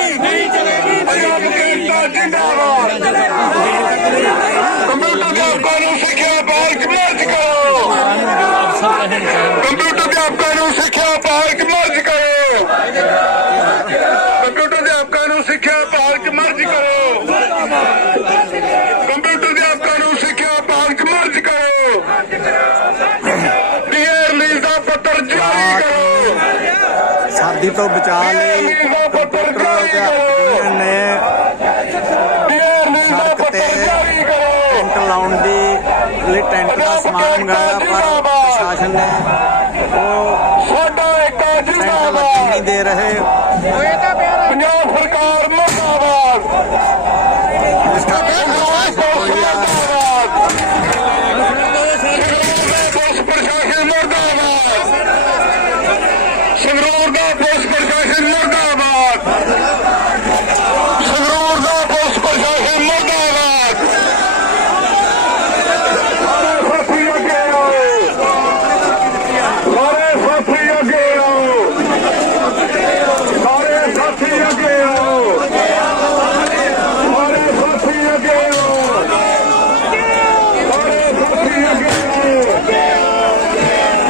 ਚਲੇਗੀ ਨਹੀਂ ਚਲੇਗੀ ਪੰਜਾਬ ਕੇਂਦਰ ਜਿੰਦਾਬਾਦ ਕੰਪਿਊਟਰ ਦੇ ਆਪਕਾ ਨੂੰ ਸਿੱਖਿਆ ਬਾਹਰ ਕਮਰਜ ਕਰੋ ਕੰਪਿਊਟਰ ਦੇ ਆਪਕਾ ਨੂੰ ਸਿੱਖਿਆ ਬਾਹਰ ਕਮਰਜ ਕਰੋ ਕੰਪਿਊਟਰ ਦੇ ਆਪਕਾ ਨੂੰ ਸਿੱਖਿਆ ਬਾਹਰ ਸਰਦੀ ਤੋਂ ਬਚਾਅ ਲਈ। ਨੇ। ਸੜਕ ਤੇ ਟੈਂਟ ਲਾਉਣ ਦੀ ਲਈ ਟੈਂਟ ਦਾ ਸਮਾਨ ਮੰਗਾਇਆ ਪਰ ਪ੍ਰਸ਼ਾਸਨ ਨੇ ਉਹ ਸਾਡਾ ਇੱਕ ਜਿੰਦਾਬਾਦ। ਨਹੀਂ ਦੇ ਰਹੇ ਪੰਜਾਬ ਸਰਕਾਰ ਮੁਰਦਾਬਾਦ ਇਸ ਕਰਕੇ ਪ੍ਰਸ਼ਾਸਨ ਕੋਈ ਆ ਪੁਲਿਸ ਪ੍ਰਸ਼ਾਸਨ ਮੁਰਦਾਬਾਦ ਸੰਗਰੂਰ ਦਾ ਪੁਲਿਸ ਪ੍ਰਸ਼ਾਸਨ ਮੁਰਦਾਬਾਦ ਸੰਗਰੂਰ ਦਾ ਪੁਲਿਸ ਪ੍ਰਸ਼ਾਸਨ ਮੁਰਦਾਬਾਦ ਸਾਰੇ ਸਾਥੀ ਅੱਗੇ ਆਓ ਸਾਰੇ ਸਾਥੀ ਅੱਗੇ ਆਓ ਸਾਰੇ ਸਾਥੀ ਅੱਗੇ ਆਓ ਸਾਰੇ ਸਾਥੀ ਅੱਗੇ ਆਓ ਸਾਰੇ ਸਾਥੀ ਅੱਗੇ ਆਓ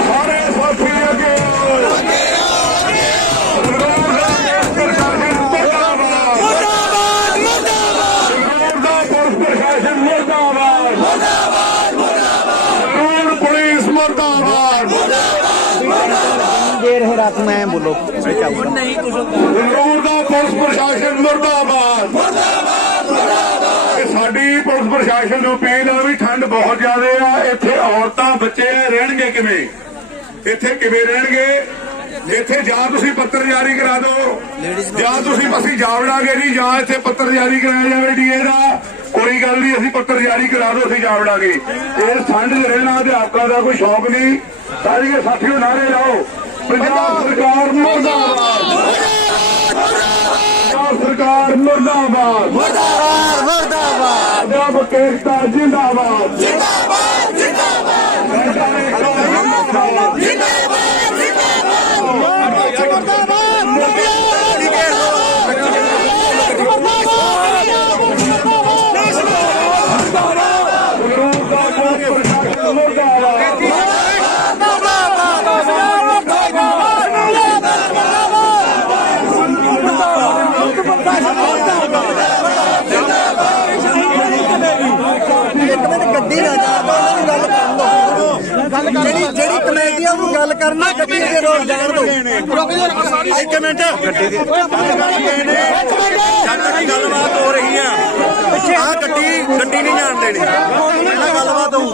ਸਾਰੇ ਸਾਥੀ ਅੱਗੇ ਆਓ ਸੰਗਰੂਰ ਦਾ ਪ੍ਰਸ਼ਾਸਨ ਮੁਰਦਾਬਾਦ ਸੰਗਰੂਰ ਦਾ ਪੁਲਿਸ ਪ੍ਰਸ਼ਾਸਨ ਮੁਰਦਾਬਾਦ ਸੰਗਰੂਰ ਪੁਲਿਸ ਮੁਰਦਾਬਾਦ ਦੇ ਰਹੇ ਰਾਤ ਮੈਂ ਬੋਲੋ। ਸੰਗਰੂਰ ਦਾ ਪੁਲਿਸ ਪ੍ਰਸ਼ਾਸਨ ਮੁਰਦਾਬਾਦ। ਇਹ ਸਾਡੀ ਪੁਲਿਸ ਪ੍ਰਸ਼ਾਸਨ ਨੂੰ ਅਪੀਲ ਆ ਵੀ ਠੰਡ ਬਹੁਤ ਜ਼ਿਆਦਾ ਆ। ਇੱਥੇ ਔਰਤਾਂ ਬੱਚੇ ਰਹਿਣਗੇ ਕਿਵੇਂ? ਇੱਥੇ ਕਿਵੇਂ ਰਹਿਣਗੇ? ਇੱਥੇ ਜਾਂ ਤੁਸੀਂ ਪੱਤਰ ਜਾਰੀ ਕਰਾ ਦਿਓ। ਜਾਂ ਤੁਸੀਂ ਅਸੀਂ ਜਾਵੜਾਂਗੇ ਨਹੀਂ ਜਾਂ ਇੱਥੇ ਪੱਤਰ ਜਾਰੀ ਕਰਾਇਆ ਜਾਵੇ ਡੀਏ ਦਾ। ਕੋਈ ਗੱਲ ਨਹੀਂ ਅਸੀਂ ਪੱਤਰ ਜਾਰੀ ਕਰਾ ਦਿਓ ਅਸੀਂ ਜਾਵੜਾਂਗੇ। ਇਸ ਠੰਡ ਰਹਿਣਾ ਅਧਿਆਪਕਾਂ ਦਾ ਕੋਈ ਸ਼ੌਕ ਨਹੀਂ। ਸਾਰੀਏ ਸਾਥੀਓ ਨਾਰੇ ਲਾਓ। ਪੰਜਾਬ ਸਰਕਾਰ ਮੁਰਦਾਬਾਦ। ਪੰਜਾਬ ਸਰਕਾਰ ਮੁਰਦਾਬਾਦ। ਮੁਰਦਾਬਾਦ ਮੁਰਦਾਬਾਦ। ਅਧਿਆਪਕ ਏਕਤਾ ਜਿੰਦਾਬਾਦ। ਜਿੰਦਾਬਾਦ ਜਿੰਦਾਬਾਦ। ਗੁਰੂ ਦਾ ਪੁਲਿਸ ਪ੍ਰਸ਼ਾਸਨ ਮੁਰਦਾਬਾਦ ਇੱਕ ਮਿੰਟ ਗੱਡੀ ਨਾ ਜਾ ਉਹਨਾਂ ਦੀ ਗੱਲ ਕਰਨ ਦੋ ਜਿਹੜੀ ਜਿਹੜੀ ਕਮੇਟੀ ਆ ਉਹਨੂੰ ਗੱਲ ਕਰਨਾ ਗੱਡੀ ਦੇ ਰੋਡ ਜਾਣ ਦੋ ਇੱਕ ਮਿੰਟ। ਗੱਡੀ ਦੀ ਜਦ ਤੱਕ ਗੱਲਬਾਤ ਹੋ ਰਹੀ ਆ। ਆ ਗੱਡੀ ਗੱਡੀ ਨਹੀਂ ਜਾਣ ਦੇਣੀ। ਪਹਿਲਾਂ ਗੱਲਬਾਤ ਹੋਊਗੀ।